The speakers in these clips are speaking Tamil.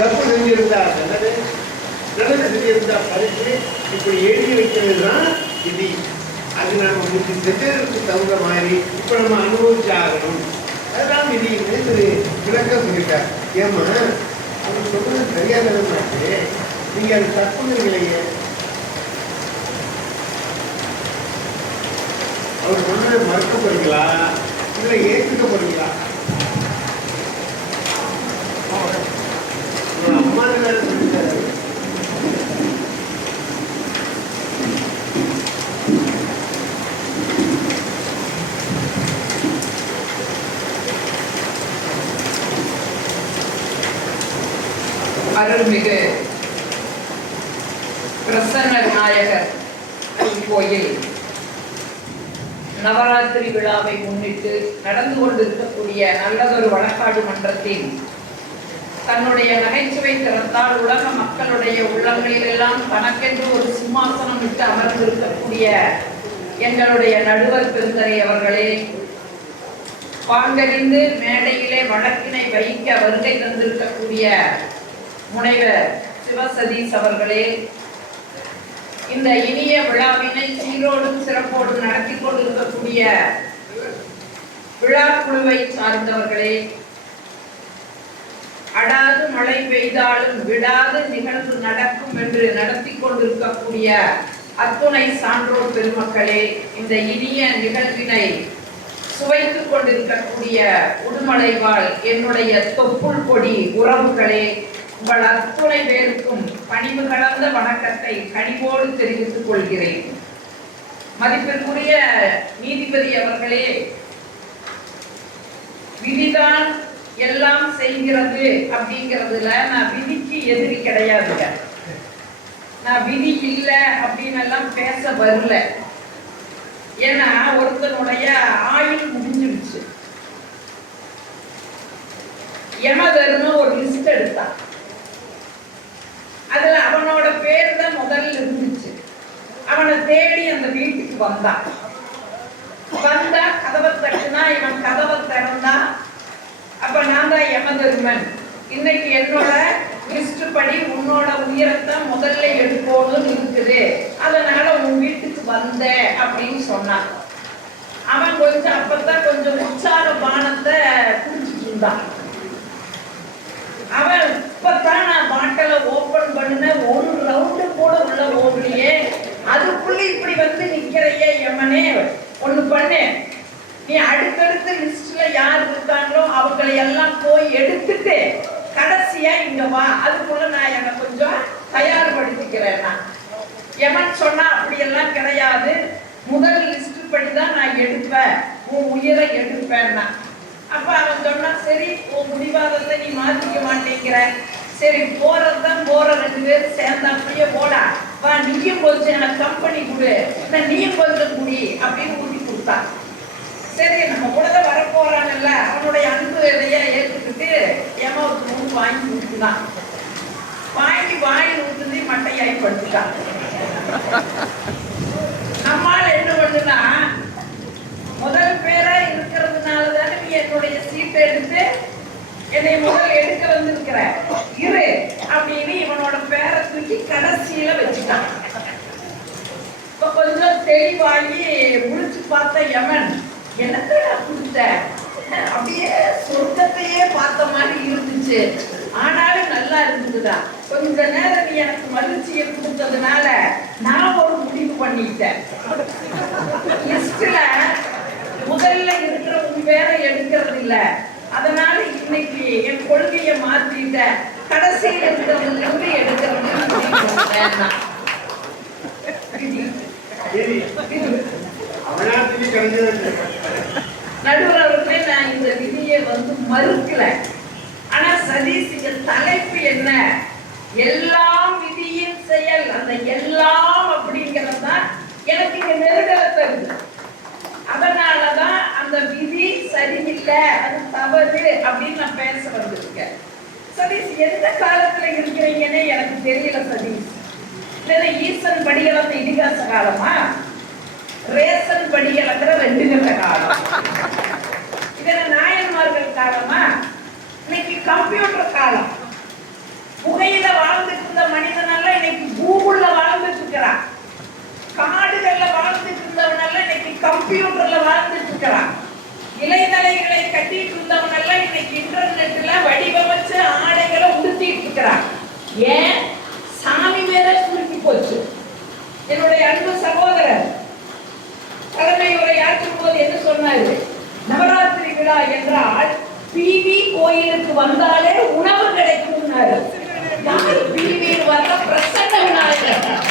தப்பு செஞ்சிருந்தா நல்லது. நல்லது செஞ்சிருந்தா பரிசு இப்படி எழுதி வைக்கிறது தான் விதி. அது நாம் முந்தி செஞ்சதற்கு தகுந்த மாதிரி இப்ப நம்ம அனுபவிச்சாகணும். அதுதான் விதின்னு திரு விளக்கம் சொல்லிட்டார். ஏமா அவர் சொல்றது சரியாக இருந்தாச்சு நீங்க அது தப்புங்கிறீங்களே அவர் சொன்னதை மறுக்க போறீங்களா? இல்லை ஏற்றுக்க போறீங்களா அருள்மிகு பிரசன்ன விநாயகர் கோயில். நவராத்திரி விழாவை முன்னிட்டு நடந்து கொண்டிருக்கக்கூடிய நல்லதொரு வழக்காடு மன்றத்தின் தன்னுடைய நகைச்சுவை திறத்தால் உலக மக்களுடைய உள்ளங்களிலெல்லாம் தனக்கென்று ஒரு சிம்மாசனம் விட்டு அமர்ந்திருக்கக்கூடிய எங்களுடைய நடுவர் பெருந்தரை அவர்களே பாங்கறிந்து மேடையிலே வழக்கினை வைக்க வருகை தந்திருக்கக்கூடிய முனைவர் சிவசதீஷ் அவர்களே இந்த இனிய விழாவினை சீரோடும் சிறப்போடும் நடத்தி கொண்டிருக்கக்கூடிய விழா குழுவை சார்ந்தவர்களே அடாது மழை பெய்தாலும் விடாது நிகழ்வு நடக்கும் என்று நடத்தி கொண்டிருக்கக்கூடிய அத்துணை சான்றோர் பெருமக்களே இந்த இனிய நிகழ்வினை சுவைத்துக் கொண்டிருக்கக்கூடிய உடுமலைவாழ் என்னுடைய தொப்புள் கொடி உறவுகளே உங்கள் அத்துணை பேருக்கும் பணிவு கலந்த வணக்கத்தை கனிவோடு தெரிவித்துக் கொள்கிறேன். மதிப்பிற்குரிய நீதிபதி அவர்களே விதிதான் எல்லாம் செய்கிறது அப்படிங்கிறதுல நான் விதிக்கு எதிரி கிடையாதுங்க. நான் விதி இல்லை அப்படின்னு எல்லாம் பேச வரல. ஏன்னா ஒருத்தனுடைய ஆயுள் முடிஞ்சிருச்சு. யமதர்னு ஒரு லிஸ்ட் எடுத்தான். அதுல அவனோட பேர் தான் முதல்ல இருந்துச்சு. அவனை தேடி அந்த வீட்டுக்கு வந்தான். வந்தா கதவை தட்டுனா இவன் கதவை திறந்தான் அப்ப நான் தான் யமதர்மன் இன்னைக்கு என்னோட லிஸ்ட் படி உன்னோட உயரத்தை முதல்ல எடுக்கணும்னு இருக்குது அதனால உன் வீட்டுக்கு வந்தேன் அப்படின்னு சொன்னான். அவன் கொஞ்சம் அப்பதான் கொஞ்சம் உற்சாக பானத்தை குடிச்சிட்டு இருந்தான். அவன் இப்பதான் நான் பாட்டில ஓபன் பண்ணின ஒரு ரவுண்டு கூட உள்ள ஓடலையே அதுக்குள்ள இப்படி வந்து நிக்கிறையே யமனே ஒண்ணு பண்ணு. நீ அடுத்தடுத்த லிஸ்ட்ல யார் இருக்காங்களோ அவங்களை எல்லாம் போய் எடுத்துட்டு கடைசியா இங்க வா. அதுக்குள்ள நான் என்னை கொஞ்சம் தயார்படுத்திக்கிறேன் நான். எவன் சொன்னா அப்படியெல்லாம் கிடையாது. முதல் லிஸ்ட் படி தான் நான் எடுப்பேன். உன் உயிரை எடுப்பேன்னா அப்ப அவன் சொன்னா சரி உன் முடிவாதத்தை நீ மாத்திக்க மாட்டேங்கிற. சரி போறதுதான் போற ரெண்டு பேரும் சேர்ந்த அப்படியே போடா. வா நீயும் கொஞ்சம் எனக்கு கம்பெனி கொடு. இல்லை நீயும் கொஞ்சம் குடி அப்படின்னு ஊட்டி கொடுத்தான். சரி நம்ம கூட வரப்போறாங்கல்ல அவனுடைய அன்பு இதைய ஏற்றுக்கிட்டு ஏமாவுக்கு மூணு வாங்கி கொடுத்துதான் வாங்கி வாங்கி ஊத்துனது மட்டையாகி படுத்துட்டான் நம்மால் என்ன பண்ணுனா முதல் பேரா இருக்கிறதுனால தானே நீ என்னுடைய சீட்டை எடுத்து என்னை முதல் எடுக்க வந்திருக்கிற. இரு அப்படின்னு இவனோட பேரை தூக்கி கடைசியில வச்சுட்டான். இப்போ கொஞ்சம் தெளிவாகி முடிச்சு பார்த்த யமன் என்னத்தடா கொடுத்த அப்படியே சொர்க்கத்தையே பார்த்த மாதிரி இருந்துச்சு. ஆனாலும் நல்லா இருந்ததுடா. கொஞ்ச நேரம் நீ எனக்கு மகிழ்ச்சியை கொடுத்ததுனால நான் ஒரு முடிவு பண்ணிட்டேன். லிஸ்ட்ல முதல்ல இருக்கிற உன் பேரை எடுக்கிறது இல்ல. அதனால இன்னைக்கு என் கொள்கையை மாத்திட்டேன். கடைசியில் இருக்கிறதுல இருந்து எடுக்கிறது வேண்டாம். அவனா நடுவர் அவர்களே நான் இந்த விதியை வந்து மறுக்கல ஆனா சதீஷ் இந்த தலைப்பு என்ன? எல்லாம் விதியின் செயல் அந்த எல்லாம் அப்படிங்கிறது தான் எனக்கு இங்க நெருடலை தருது. அதனாலதான் அந்த விதி சரியில்லை அது தவறு அப்படின்னு நான் பேச வந்திருக்கேன். சதீஷ் எந்த காலத்துல இருக்கிறீங்கன்னு எனக்கு தெரியல சதீஷ். இல்லைன்னா ஈசன் படிகளந்த இதிகாச காலமா? ரேசன் படிகளங்கிற ரெண்டு கட்ட காலம். இதெல்லாம் நாயன்மார்கள் காலமா? இன்னைக்கு கம்ப்யூட்டர் காலம். புகையில வாழ்ந்துட்டு இருந்த மனிதனெல்லாம் இன்னைக்கு கூகுள்ல வாழ்ந்துட்டு இருக்கிறான் காடுகள்ல வாழ்ந்துட்டு இருந்தவனெல்லாம் இன்னைக்கு கம்ப்யூட்டர்ல வாழ்ந்துட்டு இருக்கிறான் இலைதலைகளை கட்டிட்டு இருந்தவனெல்லாம் இன்னைக்கு இன்டர்நெட்ல வடிவமைச்சு ஆடைகளை உடுத்திட்டு இருக்கிறான் ஏன்? சாமி மேல சுருக்கி போச்சு. என்னுடைய அன்பு சகோதரர் தலைமை உரை ஆற்றும் போது என்ன சொன்னாரு? நவராத்திரி விழா என்றால் பிவி கோயிலுக்கு வந்தாலே உணவு கிடைக்கும் யார் பிவி வர்ற பிரசன்ன விநாயகர்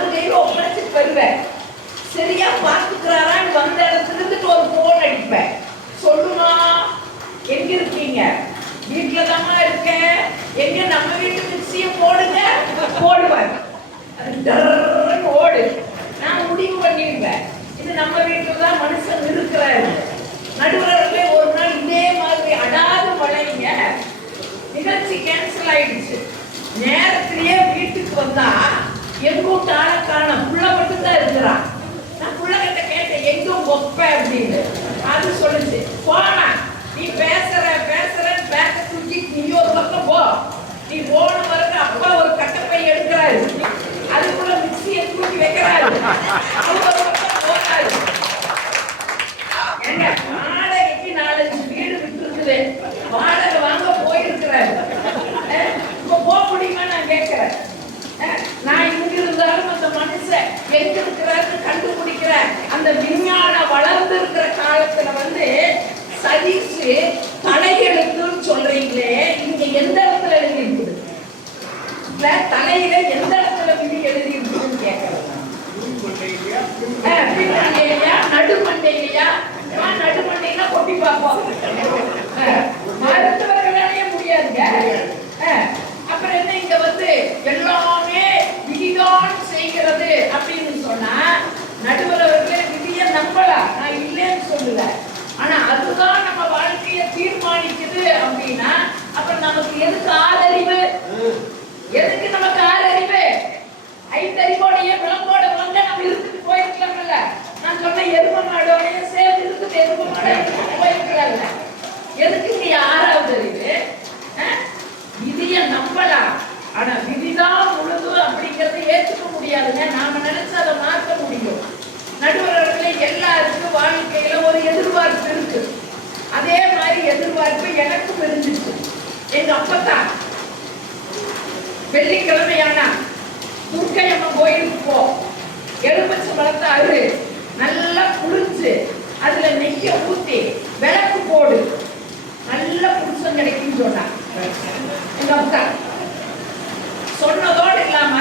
அது கையில ஒப்படைச்சிட்டு வருவேன் சரியா பார்த்துக்கிறாரான்னு வந்த இடத்துல இருந்துட்டு ஒரு போன் அடிப்பேன். சொல்லுமா? எங்க இருக்கீங்க? வீட்டுல தாமா இருக்கேன். எங்க நம்ம வீட்டு மிக்சிய போடுங்க? போடுவார் ஓடு. நான் முடிவு பண்ணிடுவேன். இது நம்ம வீட்டுல தான் மனுஷன் இருக்கிறாரு. நடுவர்களே ஒரு நாள் இதே மாதிரி அடாது மழைங்க. நிகழ்ச்சி கேன்சல் ஆயிடுச்சு. நேரத்திலேயே வீட்டுக்கு வந்தா எதுக்கும் காண காரணம் புள்ள மட்டும்தான் இருக்கிறான். நான் புள்ளகிட்ட கேட்டேன் எங்கும் ஒப்ப அப்படின்னு. அது சொல்லுச்சு. போனா உங்களுக்கு எதுக்கு வெள்ளிக்கிழமையானா துர்க்கையம்ம கோயிலுக்கு போ. எலுமிச்சு பழத்த அரு நல்லா புளிச்சு அதுல நெய்ய ஊத்தி விளக்கு போடு. நல்ல புருஷன் கிடைக்கும் சொன்னா எங்க அப்பா சொன்னதோடு இல்லாம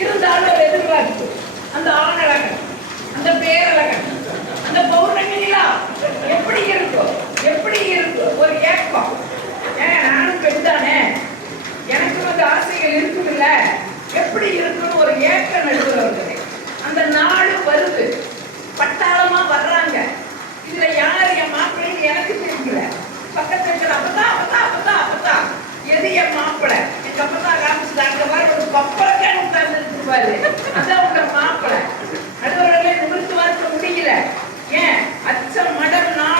இருந்தாலும் எதிர்பார்ப்பு அந்த ஆணழகன் அந்த பேரழகன் அந்த பௌர்ணமி எப்படி இருக்கும் எப்படி இருக்கும் ஒரு ஏக்கம். ஏன் நானும் பெண் எனக்கு வந்து ஆசைகள் இருக்குதுல்ல. எப்படி இருக்குன்னு ஒரு ஏக்கம் நடுவில் வந்தது அந்த நாடு வருது பட்டாளமா வர்றாங்க. இதுல யார் என் மாப்பிள்ளைன்னு எனக்கு தெரியல. பக்கத்துல இருக்கிற அப்பதான் அப்பதான் அப்பதான் அப்பதான் எது என் மாப்பிள்ளை சமந்தா காமிச்சு அங்க மாதிரி ஒரு பப்பளக்கே உட்கார்ந்து இருப்பாரு அதான் உங்க மாப்பிள்ள அதோடவே நிமிர்த்து வரக்க முடியல. ஏன்? அச்சம் மடம் நான்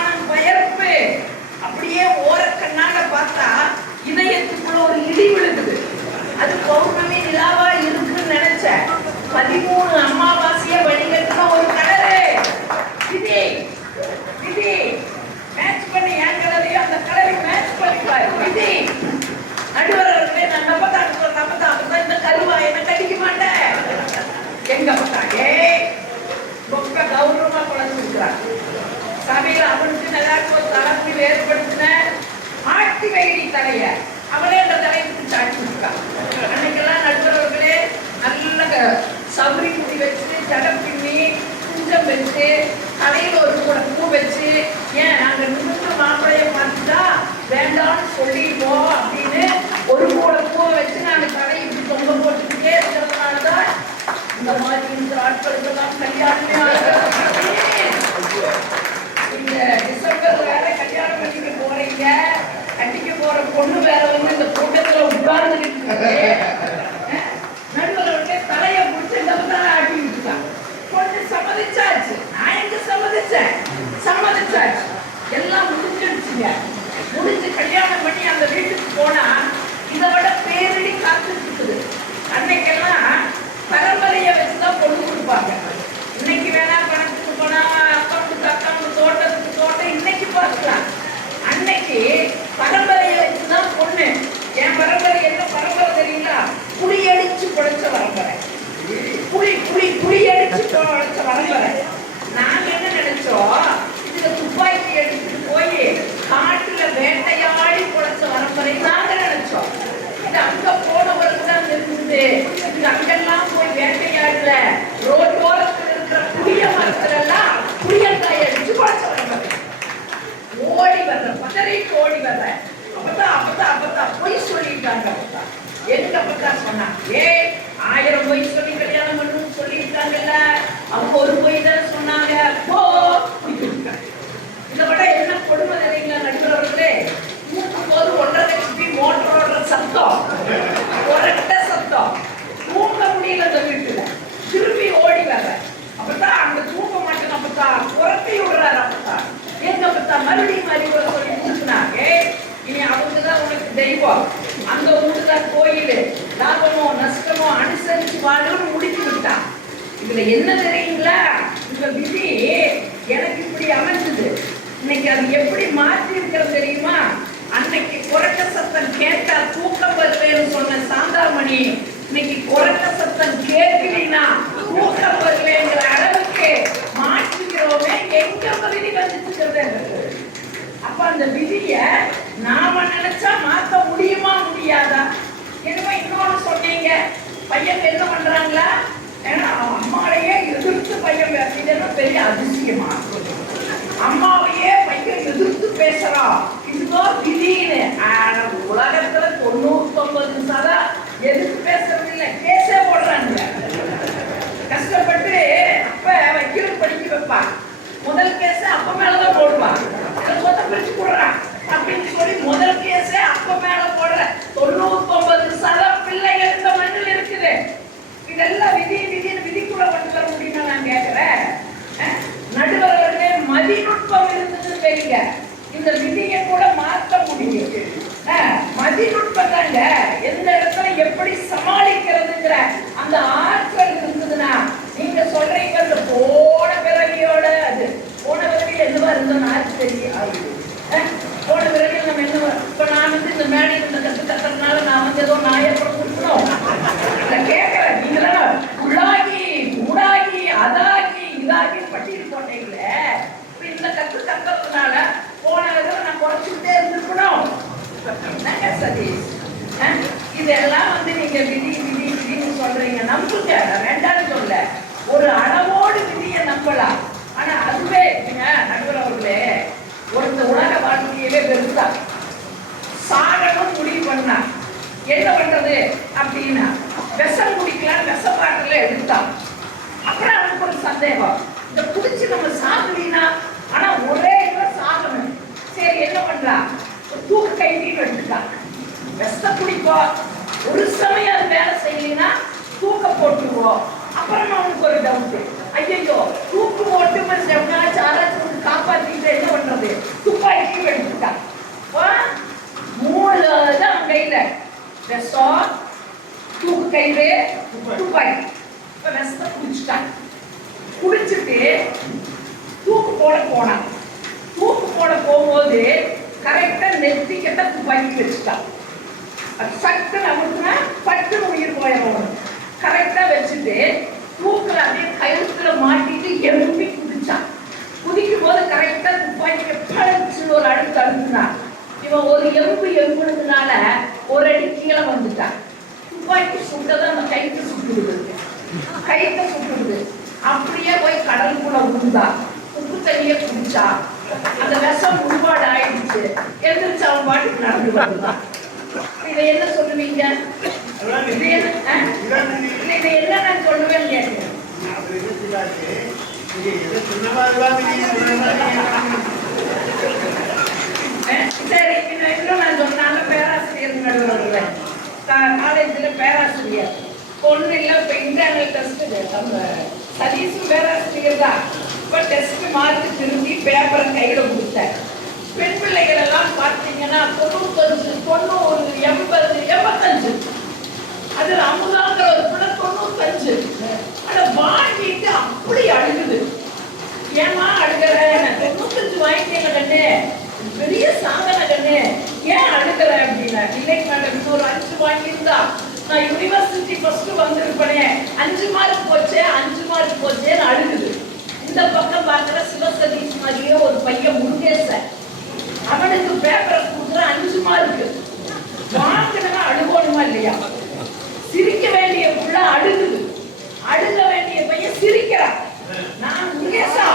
முடிஞ்சு கல்யாணம் பண்ணி அந்த வீட்டுக்கு போனா இதை விட பேரடி காத்துட்டு அன்னைக்கெல்லாம் பரம்பரையை வச்சுதான் பொண்ணு கொடுப்பாங்க. இன்னைக்கு வேணா பணத்துக்கு போனா அக்கௌண்ட்டுக்கு அக்கௌண்ட் தோட்டத்துக்கு தோட்டம் இன்னைக்கு பார்க்கலாம். அன்னைக்கு பரம்பரையை வச்சுதான் பொண்ணு. என் பரம்பரை என்ன பரம்பரை தெரியுங்களா? புளி அடிச்சு பிழைச்ச பரம்பரை. புளி புளி புளியடிச்சு பிழைச்ச பரம்பரை. நாங்க என்ன நினைச்சோம்? போய் காட்டுல வேட்டையாடி பொழைச்ச பரம்பரை நாங்க நினைச்சோம். இது அங்க போனவருக்கு தான் இருக்குது இது அங்கெல்லாம் போய் வேட்டையாடல. ரோட்டோரத்தில் இருக்கிற புளிய மரத்துல எல்லாம் புளியங்காய் அடிச்சு பொழைச்ச பரம்பரை ஓடி வர்ற பதறிட்டு ஓடி வர்ற. அப்பதான் அப்பதான் அப்பதான் பொய் சொல்லிட்டாங்க அப்பதான் எங்க அப்பதான் சொன்னா ஏய் ஆயிரம் பொய் சொல்லி கல்யாணம் பண்ணணும்னு சொல்லியிருக்காங்கல்ல. அவங்க ஒரு பொய் தான் சொன்னாங்க போ விட்டாங்க. இதை விட என்ன கொடுமை தெரியுங்களா நடுவர்களே தூக்கும் போது ஒன்றரை ஹெச்பி மோட்டர் ஓடுற சத்தம். ஒரட்ட சத்தம். தூங்க முடியல அந்த வீட்டுல. திரும்பி ஓடி வர அப்பதான் அங்க தூங்க மாட்டேன் அப்பதான் புறத்தி விடுறாரு அப்பதான் எங்க அப்பதான் மறுபடியும் அறிவுரை சொல்லி முடிச்சுனாங்க இனி அவங்கதான் உனக்கு தெய்வம். அங்க உண்டுதான் கோயில். லாபமோ நஷ்டமோ அனுசரிச்சு வாழணும்னு முடிச்சு விட்டான். இதுல என்ன தெரியுங்களா? இந்த விதி எனக்கு இப்படி அமைஞ்சது. இன்னைக்கு அது எப்படி மாற்றி இருக்கிறது தெரியுமா? அன்னைக்கு குரட்ட சத்தம் கேட்டா தூக்கம் வருவேன்னு சொன்ன சாந்தாமணி இன்னைக்கு குரட்ட சத்தம் கேட்கலினா தூக்கம் வருவேங்கிற அளவுக்கு மாற்றிக்கிறோமே எங்க விதி வந்துச்சுக்கிறது அப்ப அந்த விதிய நாம நினைச்சா மாத்த முடியுமா முடியாதா? என்னமோ இன்னொன்னு சொன்னீங்க. பையன் என்ன பண்றாங்களா? ஏன்னா அம்மாவையே எதிர்த்து பையன் பேசுறதுன்னா பெரிய அதிசயமா அம்மாவையே பையன் எதிர்த்து பேசுறான் இதுதான் விதின்னு ஆனா உலகத்துல தொண்ணூத்தி ஒன்பது சதா எதிர்த்து பேசுறது இல்லை கேஸே போடுறாங்க கஷ்டப்பட்டு அப்ப வக்கீல் படிக்க வைப்பான். முதல் கேஸ் அப்ப மேலதான் போடுவான். சொத்தை பிரிச்சு போடுறான் அப்படின்னு சொல்லி முதல் கேஸே அப்ப மேல போடுற தொண்ணூத்தி ஒன்பது சதம் பிள்ளைகள் இந்த மண்ணில் இருக்குது. இதெல்லாம் விதி விதின்னு விதிக்குள்ள கொண்டு வர முடியுமா நான் கேட்கிறேன் அஹ், நடுவர்களே மதிநுட்பம் இருந்தது தெரியுங்க இந்த விதி கூட மாற்ற முடியும் அஹ், மதிநுட்பம் தாங்க எந்த இடத்துல எப்படி சமாளிக்கிறதுங்கிற அந்த ஆற்றல் இருந்ததுன்னா நீங்க சொல்றீங்க அந்த போன பிறவியோட அது போன பிறவியில் என்னவா இருந்தோம் ஆச்சு தெரியும் அஹ், போன பிறவியில் நம்ம என்ன இப்ப நான் வந்து இந்த மேடையில் இந்த கத்து கத்துறதுனால நான் வந்து ஏதோ நாயப்படம் கொடுக்கணும் நான் கேட்கிறேன் நீங்களாம் உள்ளாகி ஊடாகி அதாகி இதாகி பட்டியல் போட்டீங்களே இப்ப இந்த கத்து கத்துறதுனால போன தடவை நான் குறைச்சிக்கிட்டே இருந்திருக்கணும் என்னங்க சதீஷ் அஹ், இதெல்லாம் வந்து நீங்க விதி விதி விதின்னு சொல்றீங்க நம்புங்க நான் வேண்டாம்னு சொல்ல ஒரு அளவோடு விதியை நம்பலாம் ஆனா அதுவே நீங்க நடுவர் அவர்களே ஒருத்த உலக வாழ்க்கையவே வெறுத்தான் சாகணும் முடிவு பண்ணா என்ன பண்றது அப்படின்னா விஷம் குடிக்கலாம் விஷ பாட்டில எடுத்தான் அப்புறம் அவனுக்கு ஒரு சந்தேகம். இந்த குடிச்சு நம்ம சாப்பிடலீன்னா ஆனா ஒரே இதுல சாப்பிடணும். சரி என்ன பண்றா? ஒரு தூக்கு கைதின்னு எடுத்துட்டான் விஷ குடிப்போம் ஒரு சமயம் அது வேலை செய்யலைன்னா தூக்க போட்டுருவோம் அப்புறம் அவனுக்கு ஒரு டவுட் ஐயோ தூக்கு போட்டு மனுஷன் எவனாச்சும் யாராச்சும் வந்து காப்பாத்திட்டு என்ன பண்றது துப்பாக்கியும் எடுத்துட்டான் அப்ப மூணு தான் அவன் கையில விஷம் தூக்கு கயிறு துப்பாக்கி இப்ப விஷத்தை குடிச்சிட்டான் குடிச்சிட்டு தூக்கு போட போனான் தூக்கு போட போகும்போது கரெக்டா நெத்தி கிட்ட துப்பாக்கி வச்சுட்டான் அது சட்டுன்னு அமுக்குனா பட்டுன்னு உயிர் போயிடும் கரெக்டா வச்சுட்டு தூக்குல அப்படியே கழுத்துல மாட்டிட்டு எலும்பி குதிச்சான் குதிக்கும் போது கரெக்டா துப்பாக்கியை பழச்சு ஒரு அடுத்து அழுத்தினான் இவன் ஒரு எலும்பு எலும்புனதுனால ஒரு அடி கீழே வந்துட்டான் துப்பாக்கி சுட்டதை அந்த கைக்கு சுட்டுடுது கைத்தை சுட்டுடுது அப்படியே போய் கடலுக்குள்ள விழுந்தா உப்பு தண்ணியை குடிச்சா. அந்த விஷம் உருவாடு ஆயிடுச்சு எந்திரிச்சு அவன் பாட்டுக்கு நடந்து வந்துதான் இதை என்ன சொல்லுவீங்க? இதை என்ன நான் சொல்லுவேன்னு கேட்கிறேன் சரி இன்னும் நான் சொன்னாங்க பேராசிரியர் நடுவர்கள் காலேஜில் பேராசிரியர். பொண்ணு இல்லை இப்போ இன்டர்னல் டெஸ்ட்டு நம்ம சதீஷும் பேராசிரியர் தான். இப்போ டெஸ்ட் மார்க் திரும்பி பேப்பரை கையில் கொடுத்தேன். பெண் பிள்ளைகள் எல்லாம் பார்த்தீங்கன்னா தொண்ணூத்தஞ்சு தொண்ணூறு எண்பது எண்பத்தஞ்சு. அது அமுதாங்கிற ஒரு பிள்ளை தொண்ணூத்தஞ்சு. அதை வாங்கிட்டு அப்படி அழுகுது. ஏமா அழுகிற? தொண்ணூத்தஞ்சு வாங்கிட்டீங்க கண்ணு. பெரிய சாதனை கண்ணு. ஏன் அழுகிற? அப்படின்னா இல்லை மேடம் இன்னொரு அஞ்சு வாங்கியிருந்தா நான் யூனிவர்சிட்டி ஃபர்ஸ்ட் வந்திருப்பேனே அஞ்சு மார்க் போச்சே அஞ்சு மார்க் போச்சேன்னு அழுகுது. இந்த பக்கம் பார்க்குற சிவசதீஷ் மாதிரியே ஒரு பையன் முருகேசன் அவனுக்கு பேப்பரை கொடுக்குற அஞ்சு மார்க்கு வாங்கினா அழுகணுமா இல்லையா சிரிக்க வேண்டிய புள்ள அழுகுது அழுக வேண்டிய பையன் சிரிக்கிறான் நான் முருகேசா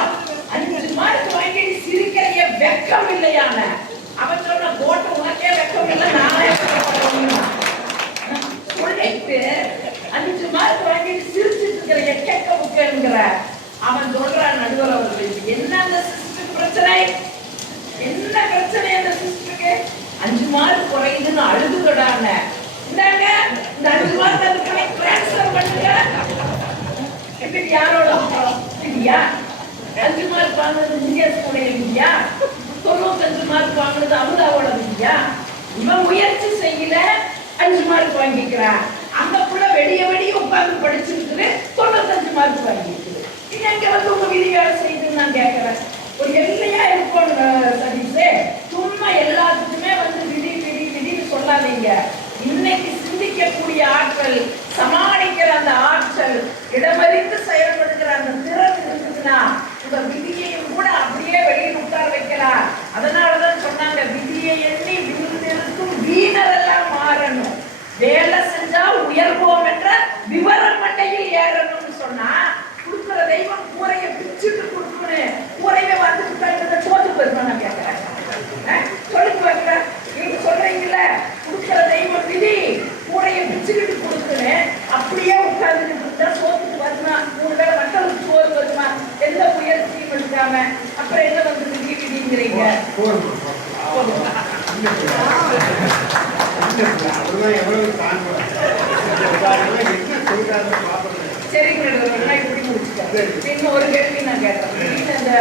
அஞ்சு மார்க் வாங்கி நீ சிரிக்கிறைய வெக்கம் இல்லையான அவன் சொன்ன கோட்டை உனக்கே வெக்கம் இல்லை நானே வெட்கப்படுறேன்னா. சொல்லிட்டு அஞ்சு மார்க் வாங்கி சிரிச்சிட்டு இருக்கிற கேட்க அவன் சொல்றான் நடுவர் அவர்களுக்கு என்ன அந்த சிஸ்டருக்கு பிரச்சனை? என்ன பிரச்சனை அந்த சிஸ்டருக்கு? அஞ்சு மார்க் குறையுதுன்னு அழுதுகடான இந்தாங்க இந்த அஞ்சு மார்க் அதுக்கு ட்ரான்ஸ்ஃபர் பண்ணுங்க. இப்ப இது யாரோட இல்லையா அஞ்சு மார்க் வாங்கினது இந்தியன் ஸ்கூல்ல இல்லையா தொண்ணூத்தஞ்சு மார்க் வாங்கினது அமுதாவோட இல்லையா இவன் முயற்சி செய்யல அஞ்சு மார்க் வாங்கிக்கிறான். வெடிய வெடிய உட்கார்ந்து படிச்சிருக்குது. தொண்ணூத்தஞ்சு மார்க் வாங்கியிருக்குது. இது எங்க வந்து உங்க விதி வேலை செய்யுதுன்னு நான் கேட்கிறேன். ஒரு எல்லையா இருக்கும் சதீஷே. சும்மா எல்லாத்துக்குமே வந்து விதி விதி விதின்னு சொல்லாதீங்க. இன்னைக்கு சிந்திக்கக்கூடிய ஆற்றல் சமாளிக்கிற அந்த ஆற்றல் இடமறிந்து செயல்படுகிற அந்த திறன் இருக்குதுன்னா உங்க விதியையும் கூட அப்படியே வெளியில் உட்கார வைக்கலாம். அதனாலதான் சொன்னாங்க விதியை எண்ணி விருந்திருக்கும் வீணரெல்லாம் மாறணும். வேலை செஞ்சா உயர்வோம் என்ற விவரம் மண்டையில் ஏறணும்னு சொன்னா கொடுக்குற தெய்வம் கூரையை பிச்சுட்டு கொடுக்கணும் கூரையை வந்துட்டு தடுக்கிற சோத்து போயிருமா நான் கேட்கிறேன் சொல்லுங்க பார்க்கிறேன் நீங்க சொல்றீங்கல்ல கொடுக்குற தெய்வம் விதி கூரையை பிச்சுக்கிட்டு கொடுக்கணும் அப்படியே உட்கார்ந்துட்டு இருந்தா சோத்துக்கு வருமா? மூணு வேளை மக்களுக்கு சோறு வருமா? எந்த முயற்சியும் எடுக்காம அப்புறம் என்ன வந்து விதி விதிங்கிறீங்க? அவர்தான் எவ்வளவு பார்ப்போம் சரி இப்படி ஒரு கேள்வி நான் கேட்டேன் அந்த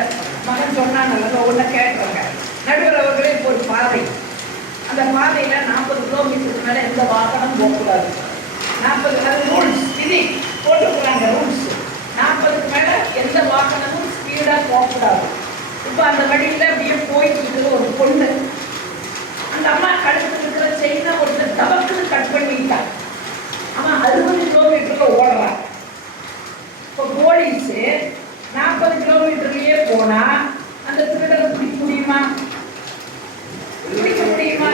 மகன் சொன்னாங்கல்ல ஒன்றை கேட்குறாங்க நடுவர் அவர்களே இப்போ ஒரு பாதை. அந்த பாதையில நாற்பது கிலோமீட்டருக்கு மேல எந்த வாகனம் போகக்கூடாது. நாற்பது அது ரூல்ஸ் விதி போட்டுக்கிறாங்க ரூல்ஸ் நாற்பதுக்கு மேல எந்த வாகனமும் ஸ்பீடா போகக்கூடாது. இப்போ அந்த வழியில அப்படியே போயிட்டு இருக்குது ஒரு பொண்ணு. அந்த அம்மா கழுத்துல இருக்கிற செயினை ஒருத்தர் தவக்குன்னு கட் பண்ணிட்டான் அவன் அறுபது கிலோமீட்டர்ல ஓடுறான் இப்போ போலீஸ் நாற்பது கிலோமீட்டர்லயே போனா அந்த திருடனை பிடிக்க முடியுமா? பிடிக்க முடியுமா?